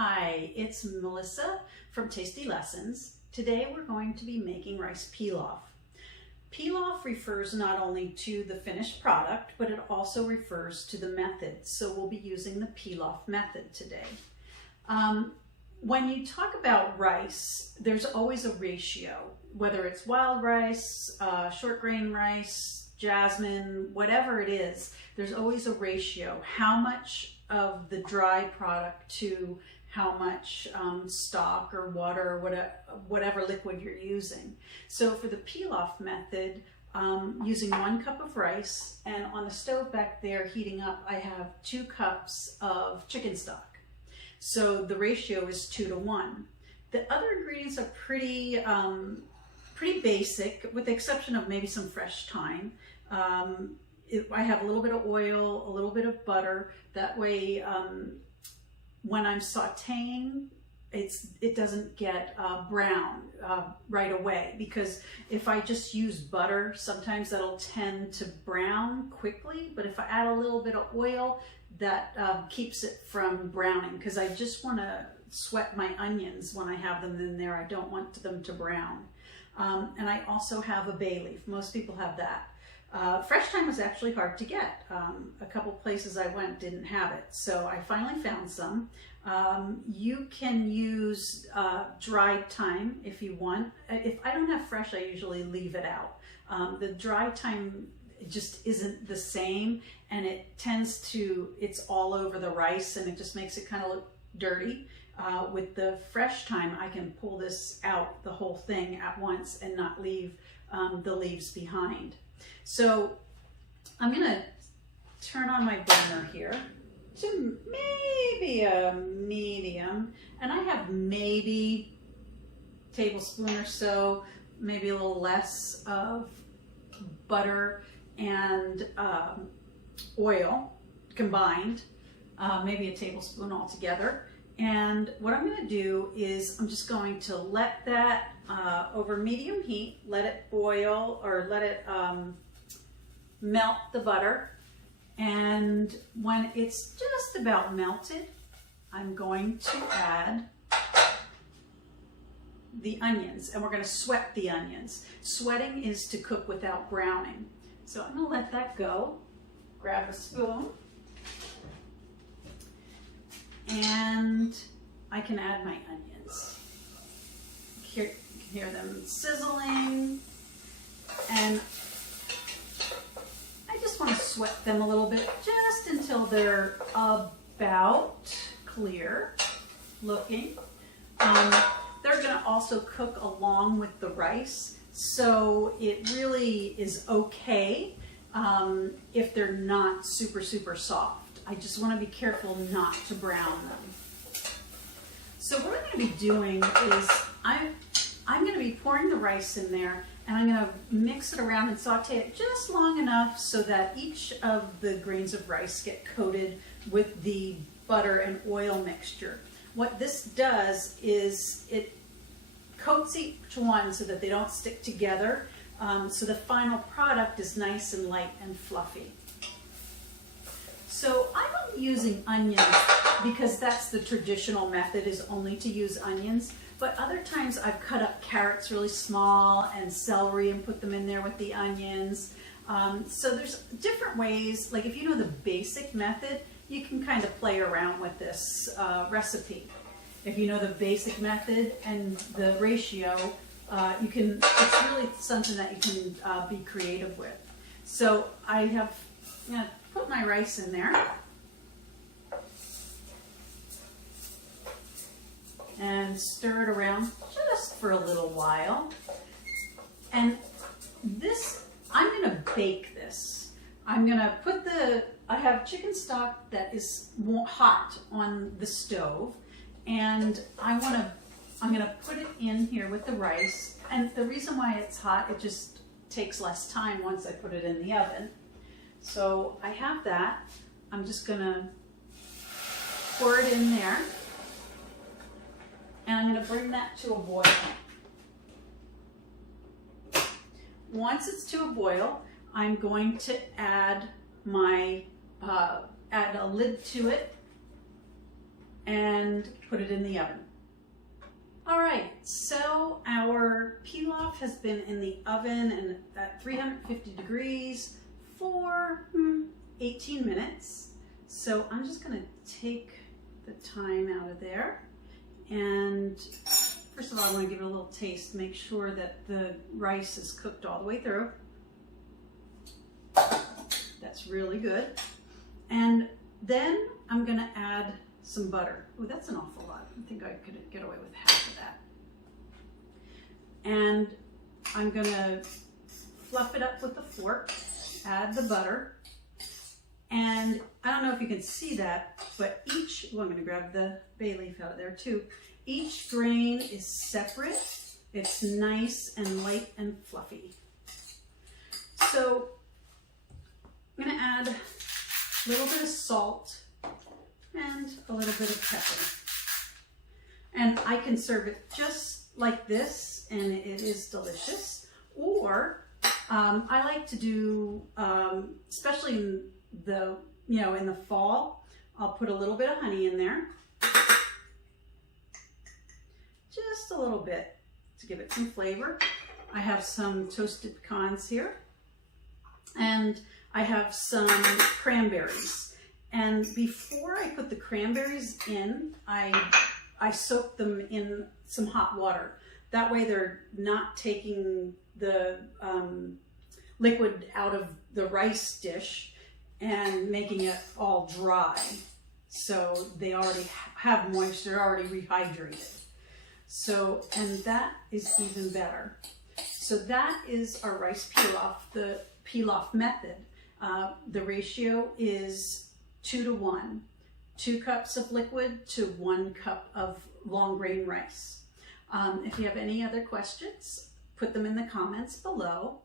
Hi, it's Melissa from Tasty Lessons. Today we're going to be making rice pilaf. Pilaf refers not only to the finished product, but it also refers to the method. So we'll be using the pilaf method today. When you talk about rice, there's always a ratio, whether it's wild rice, short grain rice, jasmine, whatever it is, there's always a ratio. How much of the dry product to how much stock or water or whatever liquid you're using. So for the pilaf method, using 1 cup of rice, and on the stove back there heating up, I have 2 cups of chicken stock. So the ratio is 2 to 1. The other ingredients are pretty basic, with the exception of maybe some fresh thyme. I have a little bit of oil, a little bit of butter. That way, when I'm sauteing, it doesn't get brown right away, because if I just use butter, sometimes that'll tend to brown quickly. But if I add a little bit of oil, that keeps it from browning, because I just want to sweat my onions when I have them in there. I don't want them to brown. And I also have a bay leaf. Most people have that. Fresh thyme was actually hard to get. A couple places I went didn't have it, so I finally found some. You can use dried thyme if you want. If I don't have fresh, I usually leave it out. The dry thyme just isn't the same, and it's all over the rice, and it just makes it kind of look dirty. With the fresh thyme, I can pull this out, the whole thing at once, and not leave the leaves behind. So I'm going to turn on my burner here to maybe a medium, and I have maybe a tablespoon or so, maybe a little less of butter and oil combined, maybe a tablespoon altogether. And what I'm going to do is I'm just going to let that over medium heat, let it boil, or let it melt the butter. And when it's just about melted, I'm going to add the onions, and we're going to sweat the onions. Sweating is to cook without browning. So I'm going to let that go, grab a spoon, and I can add my onions. You can hear them sizzling, and I just want to sweat them a little bit, just until they're about clear looking. They're going to also cook along with the rice, so it really is okay if they're not super soft. I just want to be careful not to brown them. So what I'm going to be doing is I'm going to be pouring the rice in there, and I'm going to mix it around and saute it just long enough so that each of the grains of rice get coated with the butter and oil mixture. What this does is it coats each one so that they don't stick together, so the final product is nice and light and fluffy. So I'm using onions because that's the traditional method, is only to use onions. But other times I've cut up carrots really small and celery and put them in there with the onions. So there's different ways. Like if you know the basic method, you can kind of play around with this recipe. If you know the basic method and the ratio, it's really something that you can be creative with. So I'm going to put my rice in there. And stir it around just for a little while. And I'm going to bake this. I'm going to I have chicken stock that is hot on the stove, and I'm going to put it in here with the rice. And the reason why it's hot, it just takes less time once I put it in the oven. So I have that. I'm just going to pour it in there. And I'm going to bring that to a boil. Once it's to a boil, I'm going to add a lid to it and put it in the oven. All right, so our pilaf has been in the oven and at 350 degrees for 18 minutes. So I'm just gonna take the thyme out of there. And first of all, I wanna give it a little taste, make sure that the rice is cooked all the way through. That's really good. And then I'm gonna add some butter. Oh, that's an awful lot. I think I could get away with half of that. And I'm gonna fluff it up with a fork, add the butter. And I don't know if you can see that, but I'm gonna grab the bay leaf out of there too. Each grain is separate. It's nice and light and fluffy. So I'm gonna add a little bit of salt and a little bit of pepper. And I can serve it just like this and it is delicious. Or I like to do, especially in the fall, I'll put a little bit of honey in there. Just a little bit to give it some flavor. I have some toasted pecans here. And I have some cranberries. And before I put the cranberries in, I soak them in some hot water. That way they're not taking the liquid out of the rice dish and making it all dry. So they already have moisture, they're already rehydrated. So, and that is even better. So that is our rice pilaf, the pilaf method. The ratio is 2 to 1. 2 cups of liquid to 1 cup of long grain rice. If you have any other questions, put them in the comments below.